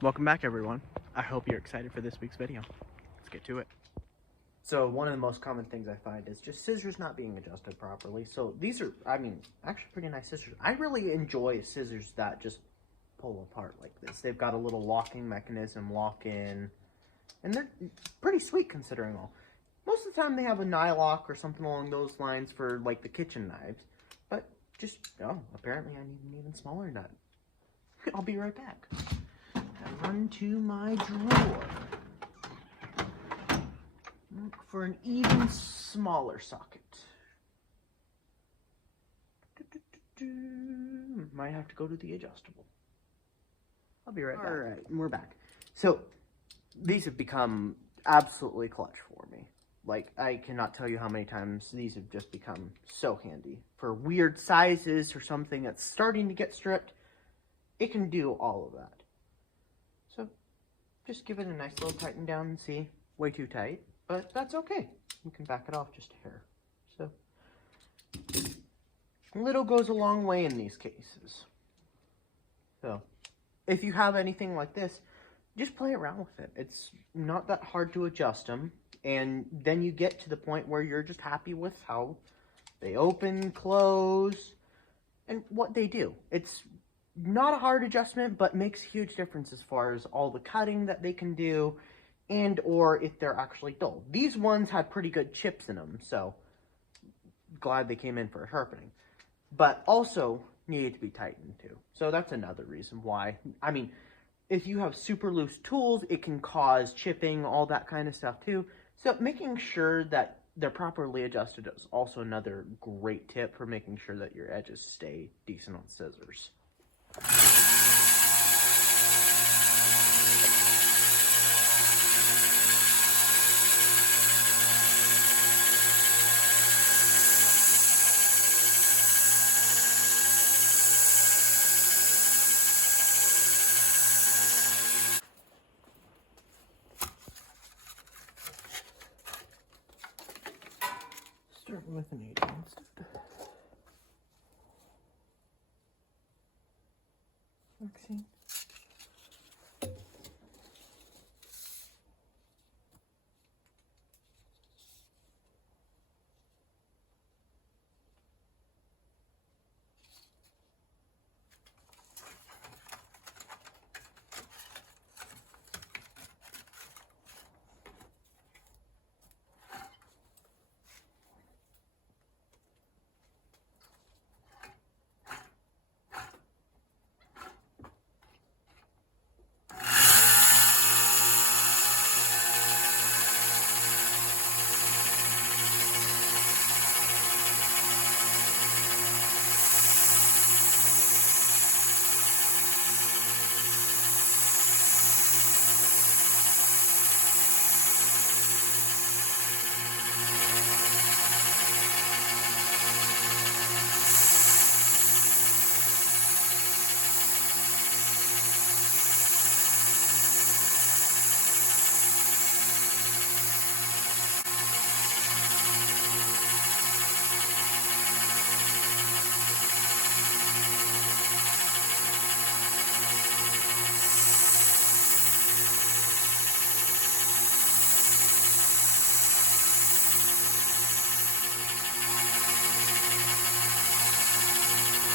Welcome back, everyone. I hope you're excited for this week's video. Let's get to it. So one of the most common things I find is just scissors not being adjusted properly. So these are, actually pretty nice scissors. I really enjoy scissors that just pull apart like this. They've got a little locking mechanism, lock in, and they're pretty sweet considering all. Most of the time they have a nylock or something along those lines for like the kitchen knives. But just, apparently I need an even smaller nut. I'll be right back. I run to my drawer. Look for an even smaller socket. Might have to go to the adjustable. I'll be right back. All right, we're back. So these have become absolutely clutch for me. Like, I cannot tell you how many times these have just become so handy. For weird sizes or something that's starting to get stripped, it can do all of that. So just give it a nice little tighten down and see. Way too tight, but that's okay. You can back it off just a hair. So little goes a long way in these cases. So if you have anything like this, just play around with it. It's not that hard to adjust them. And then you get to the point where you're just happy with how they open, close, and what they do. It's not a hard adjustment, but makes a huge difference as far as all the cutting that they can do and or if they're actually dull. These ones had pretty good chips in them, so glad they came in for a sharpening. But also needed to be tightened too. So that's another reason why. I mean, if you have super loose tools, it can cause chipping, all that kind of stuff too. So making sure that they're properly adjusted is also another great tip for making sure that your edges stay decent on scissors. Start with an 8 instead. Vaccine.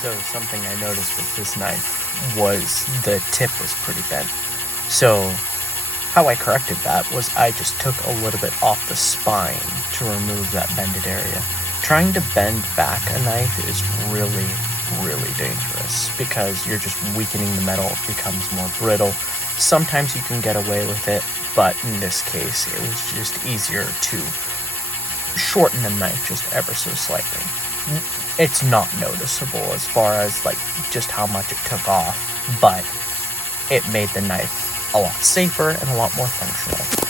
So something I noticed with this knife was the tip was pretty bent. So how I corrected that was I just took a little bit off the spine to remove that bended area. Trying to bend back a knife is really, really dangerous because you're just weakening the metal. It becomes more brittle. Sometimes you can get away with it, but in this case, it was just easier to shorten the knife just ever so slightly. It's not noticeable as far as like just how much it took off, but it made the knife a lot safer and a lot more functional.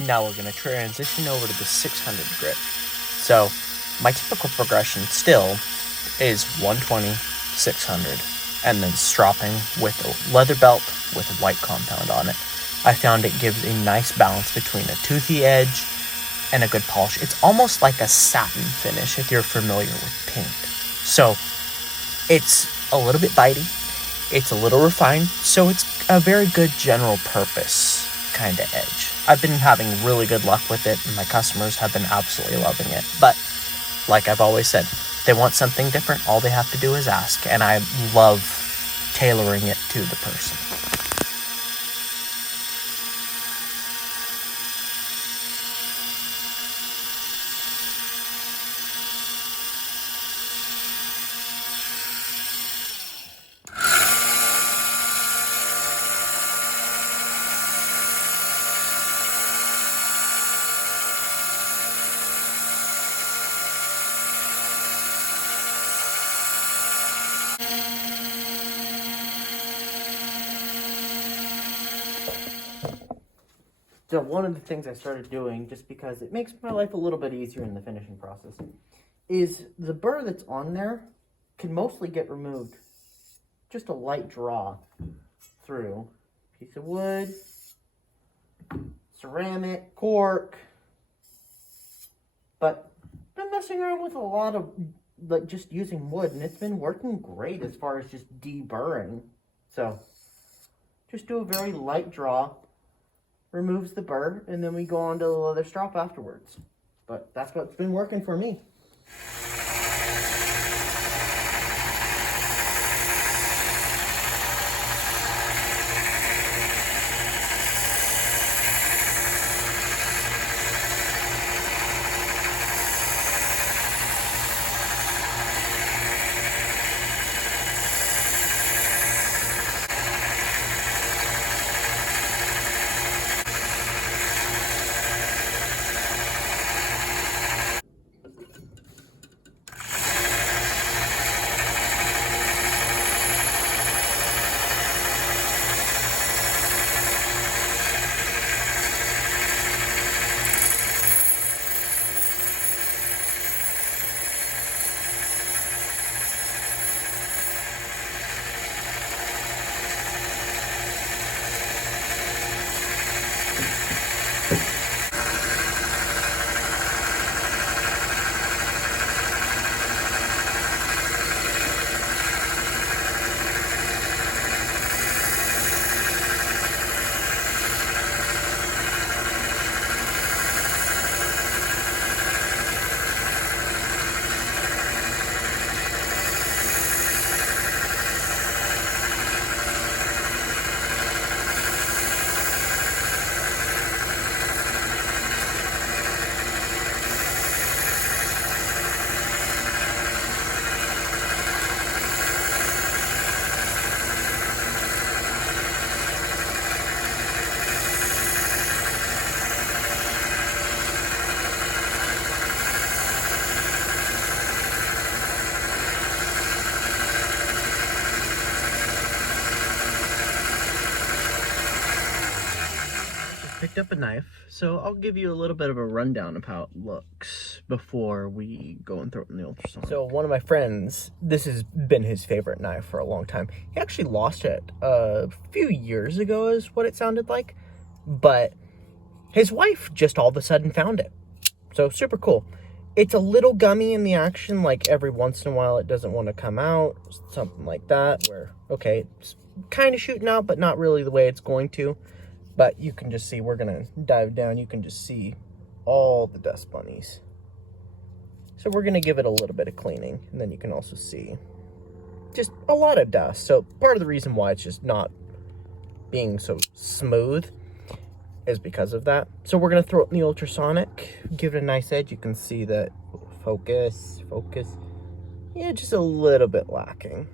Now we're going to transition over to the 600 grit. So my typical progression still is 120, 600, and then stropping with a leather belt with a white compound on it. I found it gives a nice balance between a toothy edge and a good polish. It's almost like a satin finish if you're familiar with paint. So it's a little bit bitey, it's a little refined, so it's a very good general purpose kind of edge. I've been having really good luck with it, and my customers have been absolutely loving it. But like I've always said, they want something different, all they have to do is ask, and I love tailoring it to the person. So one of the things I started doing, just because it makes my life a little bit easier in the finishing process, is the burr that's on there can mostly get removed. Just a light draw through. Piece of wood, ceramic, cork. But I've been messing around with a lot of, like, just using wood, and it's been working great as far as just deburring. So just do a very light draw, removes the burr, and then we go on to the leather strop afterwards. But that's what's been working for me. Picked up a knife, so I'll give you a little bit of a rundown of how it looks before we go and throw it in the ultrasonic. So one of my friends, this has been his favorite knife for a long time. He actually lost it a few years ago is what it sounded like, but his wife just all of a sudden found it. So super cool. It's a little gummy in the action, like every once in a while it doesn't want to come out, something like that, where, okay, it's kind of shooting out, but not really the way it's going to. But you can just see, we're going to dive down, you can just see all the dust bunnies. So we're going to give it a little bit of cleaning, and then you can also see just a lot of dust. So part of the reason why it's just not being so smooth is because of that. So we're going to throw it in the ultrasonic, give it a nice edge. You can see that, focus. Yeah, just a little bit lacking.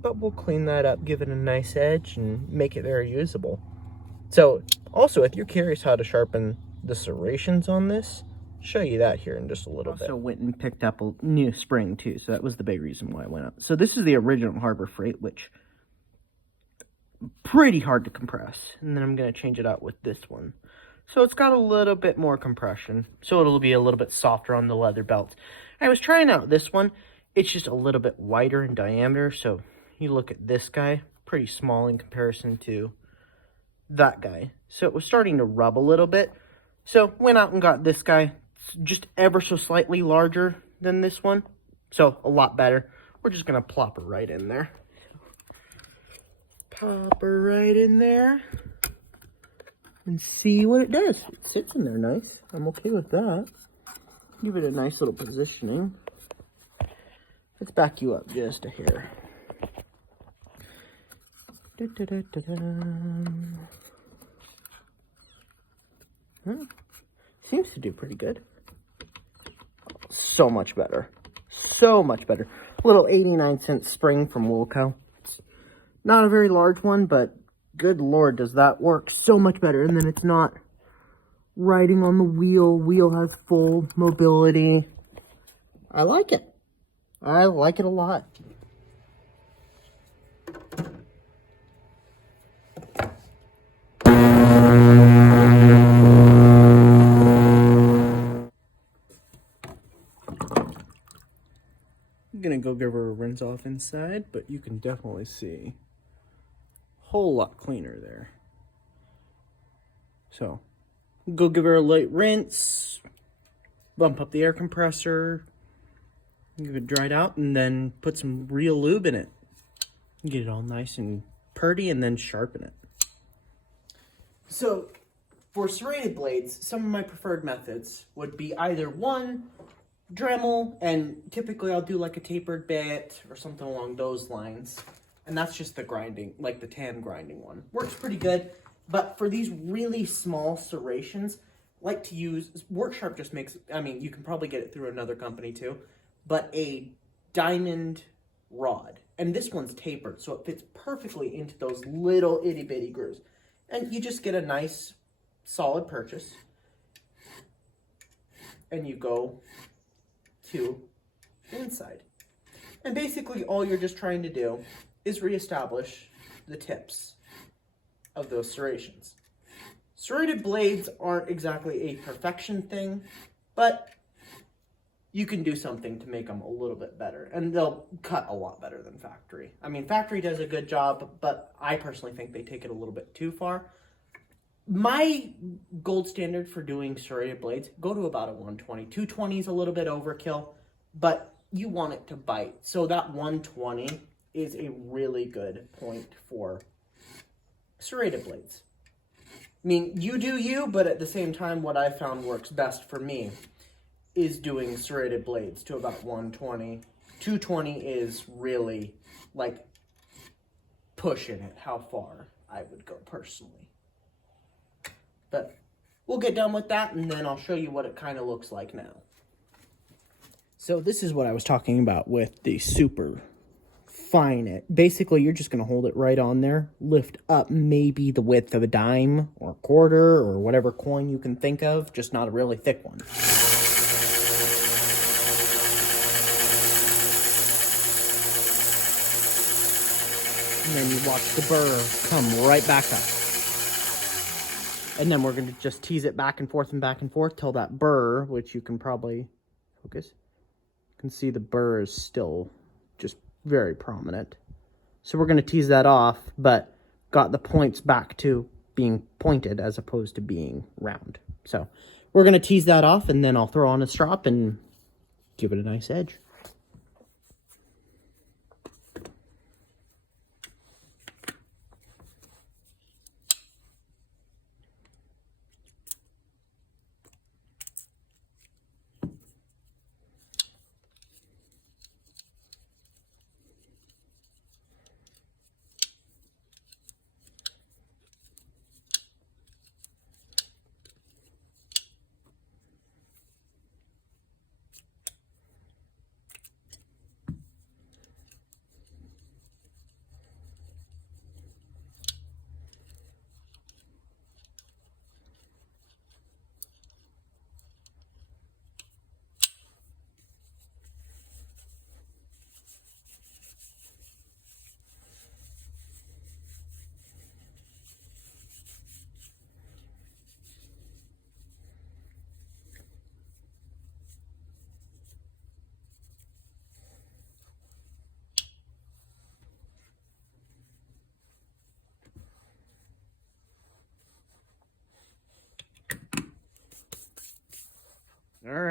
But we'll clean that up, give it a nice edge, and make it very usable. So, also, if you're curious how to sharpen the serrations on this, I'll show you that here in just a little bit. Also went and picked up a new spring, too, so that was the big reason why I went up. So this is the original Harbor Freight, which pretty hard to compress. And then I'm going to change it out with this one. So it's got a little bit more compression. So it'll be a little bit softer on the leather belts. I was trying out this one. It's just a little bit wider in diameter. So you look at this guy, pretty small in comparison to that guy. So it was starting to rub a little bit. So went out and got this guy. It's just ever so slightly larger than this one. So a lot better. We're just going to plop her right in there. Pop her right in there. And see what it does. It sits in there nice. I'm okay with that. Give it a nice little positioning. Let's back you up just a hair. Huh. Seems to do pretty good. So much better. So much better. A little 89-cent spring from Woolco. It's not a very large one, but good Lord, does that work so much better. And then it's not riding on the wheel. Wheel has full mobility. I like it. I like it a lot. I'm gonna go give her a rinse off inside, but you can definitely see a whole lot cleaner there. So, go give her a light rinse, bump up the air compressor, give it dried out, and then put some real lube in it. Get it all nice and purty, and then sharpen it. So, for serrated blades, some of my preferred methods would be either one, Dremel, and typically I'll do like a tapered bit or something along those lines. And that's just the grinding, like the tan grinding one. Works pretty good, but for these really small serrations, I like to use, Worksharp just makes, I mean, you can probably get it through another company too, but a diamond rod. And this one's tapered, so it fits perfectly into those little itty bitty grooves. And you just get a nice solid purchase, and you go to the inside. And basically all you're just trying to do is reestablish the tips of those serrations. Serrated blades aren't exactly a perfection thing, but you can do something to make them a little bit better, and they'll cut a lot better than factory. I mean, factory does a good job, but I personally think they take it a little bit too far. My gold standard for doing serrated blades, go to about a 120. 220 is a little bit overkill, but you want it to bite. So that 120 is a really good point for serrated blades. I mean, you do you, but at the same time, what I found works best for me is doing serrated blades to about 120. 220 is really like pushing it how far I would go personally. But we'll get done with that, and then I'll show you what it kind of looks like now. So this is what I was talking about with the super fine it. Basically, you're just going to hold it right on there, lift up maybe the width of a dime or a quarter or whatever coin you can think of, just not a really thick one. And then you watch the burr come right back up. And then we're going to just tease it back and forth till that burr, which you can probably focus, you can see the burr is still just very prominent. So we're going to tease that off, but got the points back to being pointed as opposed to being round. So we're going to tease that off, and then I'll throw on a strop and give it a nice edge.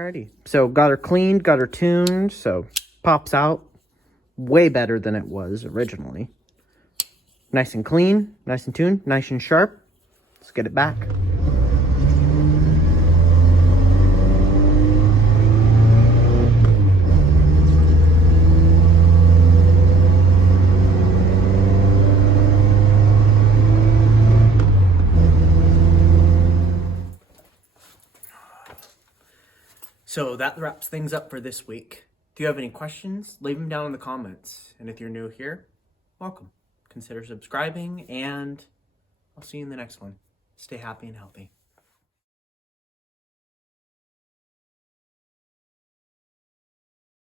Alrighty, so got her cleaned, got her tuned, so pops out way better than it was originally. Nice and clean, nice and tuned, nice and sharp. Let's get it back. So that wraps things up for this week. If you have any questions, leave them down in the comments. And if you're new here, welcome. Consider subscribing, and I'll see you in the next one. Stay happy and healthy.